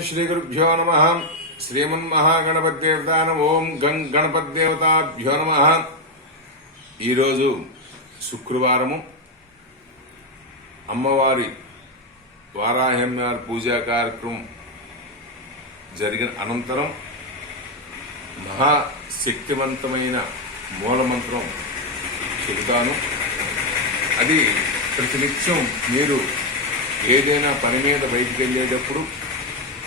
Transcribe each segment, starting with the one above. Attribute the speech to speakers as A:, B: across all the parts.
A: శ్రీగురుభ్యో నమ శ్రీమన్మహాగణపతిదేవతాన ఓం గం గణపతిదేవతాభ్యో నమ ఈరోజు శుక్రవారము. అమ్మవారి వారాహమ్యార్ పూజా కార్యక్రమం జరిగిన అనంతరం మహాశక్తివంతమైన మూలమంత్రం చెబుతాను. అది ప్రతినిత్యం మీరు ఏదైనా పని మీద బయటికి వెళ్ళేటప్పుడు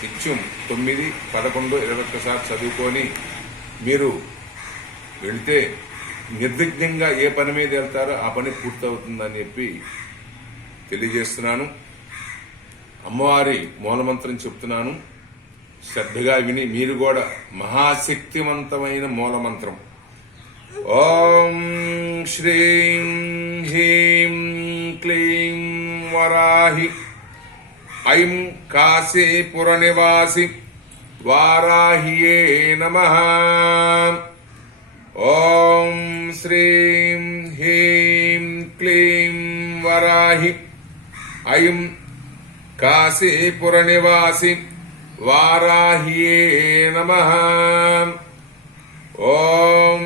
A: నిత్యం తొమ్మిది పదకొండు ఇరవై ఒక్కసారి చదువుకొని మీరు వెళితే నిర్విఘ్నంగా ఏ పని మీద వెళ్తారో ఆ పని పూర్తవుతుందని చెప్పి తెలియజేస్తున్నాను. అమ్మవారి మూలమంత్రం చెప్తున్నాను. శ్రద్ధగా విని మీరు కూడా మహాశక్తివంతమైన మూలమంత్రం. ఓం శ్రీం హ్రీం క్లీం వరాహి. ఐం కాశీపుర నివాసి వారాహియే నమ. ఓం శ్రీం హ్రీం క్లీం వరాహి. ఐం కాశీపుర నివాసి వారాహియే నమ. ఓం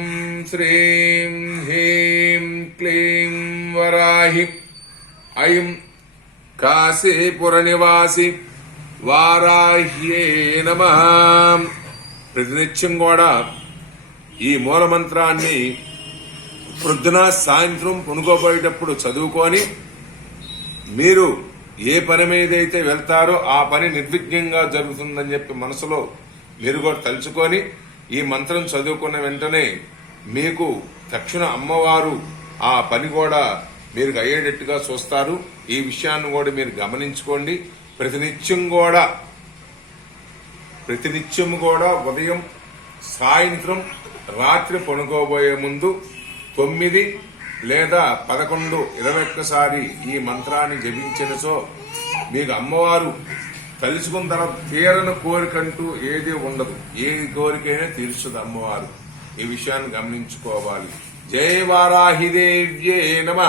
A: శ్రీం హ్రీం క్లీం వరాహి. ఐం కాశీపుర నివాసి వారాహ్యే నమ. ప్రతినిత్యం కూడా ఈ మూలమంత్రాన్ని ప్రొద్దున సాయంత్రం పొనుకోబోయేటప్పుడు చదువుకొని మీరు ఏ పని మీద అయితే వెళ్తారో ఆ పని నిర్విఘ్నంగా జరుగుతుందని చెప్పి మనసులో మీరు కూడా తలుచుకొని ఈ మంత్రం చదువుకున్న వెంటనే మీకు తక్షణ అమ్మవారు ఆ పని కూడా మీరు అయ్యేటట్టుగా చూస్తారు. ఈ విషయాన్ని కూడా మీరు గమనించుకోండి. ప్రతినిత్యం కూడా. ప్రతినిత్యం కూడా ఉదయం సాయంత్రం రాత్రి పనుకోబోయే ముందు తొమ్మిది లేదా పదకొండు ఇరవై ఒక్కసారి ఈ మంత్రాన్ని జపించినచో మీకు అమ్మవారు తలుచుకున్న తర్వాత తీరని కోరికంటూ ఏది ఉండదు. ఏ కోరికైనా తీరుస్తుంది అమ్మవారు. ఈ విషయాన్ని గమనించుకోవాలి. జై వారాహిదేవ్యే నమ.